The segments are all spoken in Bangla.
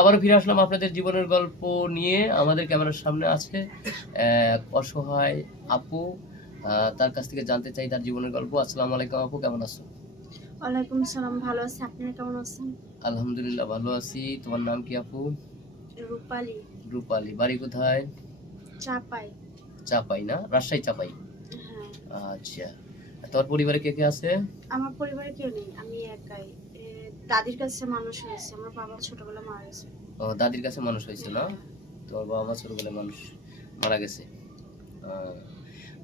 আবারও ফিরে আসলাম আপনাদের জীবনের গল্প নিয়ে। আমাদের ক্যামেরার সামনে আছে এক অসহায় আপু। তার কাছ থেকে জানতে চাই তার জীবনের গল্প। আসসালামু আলাইকুম আপু, কেমন আছো? ওয়ালাইকুম সালাম, ভালো আছি। আপনারা কেমন আছেন? আলহামদুলিল্লাহ ভালো আছি। তোমার নাম কি আপু? রূপালী। রূপালী। বাড়ি কোথায়? চাপাই। চাপাই না, রাজশাহী চাপাই। হ্যাঁ। আচ্ছা, তোমার পরিবারে কে কে আছে? আমার পরিবারে কেউ নেই, আমি একাই। দাদির কাছে মানুষ হয়েছে, আমার বাবা ছোটবেলা মারা গেছে। ও, দাদির কাছে মানুষ হয়েছে না? হ্যাঁ। তোমার বাবা মা ছোটবেলায় মানুষ মারা গেছে। আহ,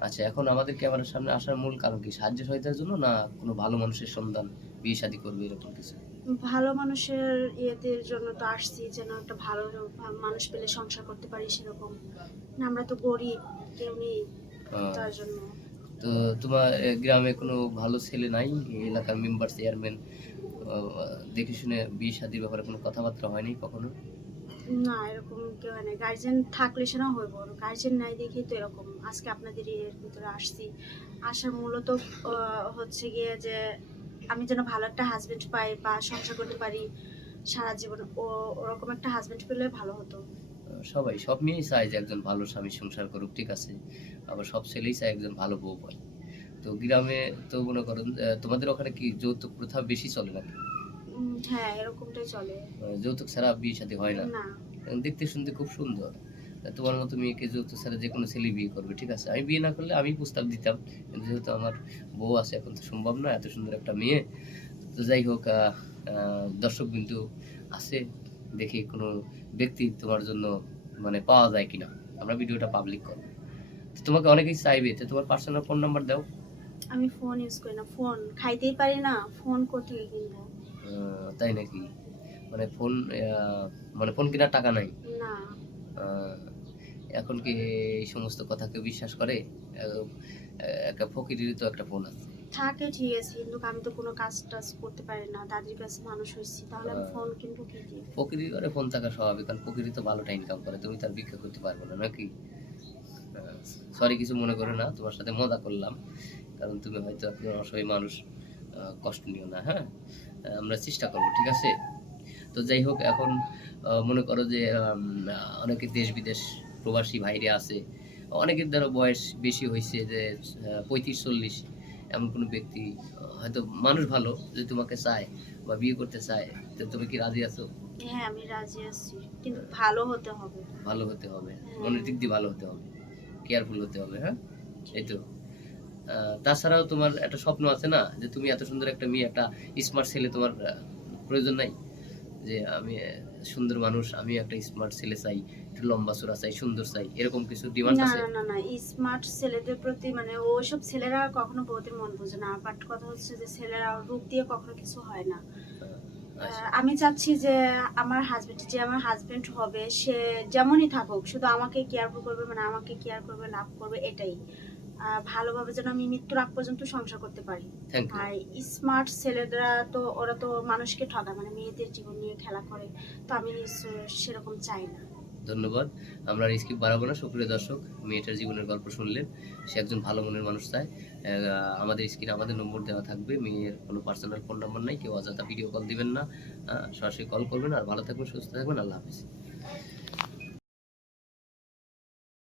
আচ্ছা, এখন আমাদের ক্যামেরার সামনে আসার মূল কারণ কি? সাহায্য সহায়তার জন্য, না কোনো ভালো মানুষের সন্ধান, বিয়ে শাদী করবে এরকম কিছু? ভালো মানুষের ইয়েদের জন্য তো আসছি, যেন একটা ভালো মানুষ পেলে সংসার করতে পারি সেরকম। না, আমরা তো গরিব, কেউ নেই, আহ, তার জন্য। তো তোমার গ্রামে কোনো ভালো ছেলে নাই? এই এলাকার মেম্বার চেয়ারম্যান দেখে শুনে বিয়ে শাদীর ব্যাপারে কোনো কথাবার্তা হয়নি কখনো? না, এরকম কেউ নেই। গার্জেন থাকলে সেটা হইব, গার্জেন নাই দেখি তো এরকম আজকে আপনাদের এর ভিতরে আসছি। আসার মূলত হচ্ছে গিয়ে যে আমি যেন ভালো একটা হাজবেন্ড পাই বা সংসার করতে পারি সারা জীবন। ওরকম একটা হাজবেন্ড পেলে ভালো হতো। সবাই, সব মেয়েই চায় যে একজন ভালো স্বামী সংসার করুক, ঠিক আছে। আবার সব ছেলেই চায় একজন ভালো বউ পায়। তো গ্রামে তো মনে করুন তোমাদের ওখানে কি যৌতুক প্রথা বেশি চলে নাকি? হ্যাঁ, এরকমটাই চলে। যৌতুক ছাড়া বিয়ে শাদী হয় না? না। এবং দেখতে শুনতে খুব সুন্দর। তোমার মতো মেয়েকে যৌতুক ছাড়া যে কোনো ছেলে বিয়ে করবে, ঠিক আছে। আমি বিয়ে না করলে আমি প্রস্তাব দিতাম, কিন্তু যেহেতু আমার বউ আছে এখন তো সম্ভব না, এত সুন্দর একটা মেয়ে। তো যাই হোক, দর্শক বিন্দু আছে, দেখি কোনো ব্যক্তি তোমার জন্য মানে পাওয়া যায় কিনা। আমরা ভিডিওটা পাবলিক করবো, তো তোমাকে অনেকেই চাইবে, তো তোমার পার্সোনাল ফোন নাম্বার দাও। আমি ফোন ইউজ করি না, ফোন খাইতেই পারি না, ফোন কোথেকে কিনবো? তাই নাকি? মানে ফোন, মানে ফোন কেনার টাকা নাই? না। আহ, এখন কি এই সমস্ত কথা কেউ বিশ্বাস করে? আহ, একটা ফকিরেরই তো একটা ফোন আছে। থাকে ঠিক আছে, কিন্তু আমি তো কোনো কাজ টাজ করতে পারি না, দাদির কাছে মানুষ হয়েছি, তাহলে আমি ফোন কিনবো কি দিয়ে? ফকিরি করে ফোন থাকা স্বাভাবিক, কারণ ফকিরি তো ভালোটা ইনকাম করে, তুমি তার ভিক্ষা করতে পারবে না নাকি? সরি, কিছু মনে করো না, তোমার সাথে মজা করলাম, কারণ তুমি হয়তো একজন অসহায় মানুষ। কষ্ট নিও না, হ্যাঁ। আমরা চেষ্টা করবো, ঠিক আছে। তো যাই হোক, এখন মনে করো যে অনেকে দেশ বিদেশ প্রবাসী ভাইরে আছে, অনেকের দ্বারা বয়স বেশি হয়েছে, যে 35-40, এমন কোনো ব্যক্তি হয়তো মানুষ ভালো, যে তোমাকে চায় বা বিয়ে করতে চায়, তো তুমি কি রাজি আছো? হ্যাঁ, আমি রাজি আছি, কিন্তু ভালো হতে হবে। ভালো হতে হবে, হ্যাঁ। মনের দিক দিয়ে ভালো হতে হবে, কেয়ারফুল হতে হবে, হ্যাঁ। এই তো। তাছাড়াও তোমার একটা স্বপ্ন আছে না, যে তুমি এত সুন্দর একটা মেয়ে, একটা স্মার্ট ছেলে তোমার প্রয়োজন নাই? যে আমি সুন্দর মানুষ, আমি একটা স্মার্ট ছেলে চাই, একটু লম্বা চূড়া চাই, সুন্দর চাই, এরকম কিছু ডিমান্ড না, আছে? না, না, না, স্মার্ট ছেলেদের প্রতি মানে ওইসব ছেলেরা কখনো বউদের মন বোঝে না, বাট কথা হচ্ছে যে ছেলেরা রূপ দিয়ে কখনো কিছু হয় না। আচ্ছা, আমি চাচ্ছি যে আমার হাজবেন্ড হবে, সে যেমনই থাকুক, শুধু আমাকে কেয়ারফুল করবে, মানে আমাকে কেয়ার করবে, লাভ করবে, এটাই। ভালোভাবে যেন আমি মৃত্যুর আগ পর্যন্ত সংসার করতে পারি। Thank you. আর স্মার্ট ছেলেরা তো ওরা তো মানুষকে ঠকায়, মানে মেয়েদের জীবন নিয়ে খেলা করে। তো আমি সেরকম চাই না। ধন্যবাদ। আমরা আর স্কিপ বাড়াবো না। সুপ্রিয় দর্শক, মেয়েটার জীবনের গল্প শুনলেন, সে একজন ভালো মনের মানুষ চায়। আমাদের স্ক্রিনে আমাদের নম্বর দেওয়া থাকবে, মেয়ের কোনো পার্সোনাল ফোন নাম্বার নাই, কেউ অযথা ভিডিও কল দিবেন না, সরাসরি কল করবেন। আর ভালো থাকবেন, সুস্থ থাকবেন, আল্লাহ হাফিজ।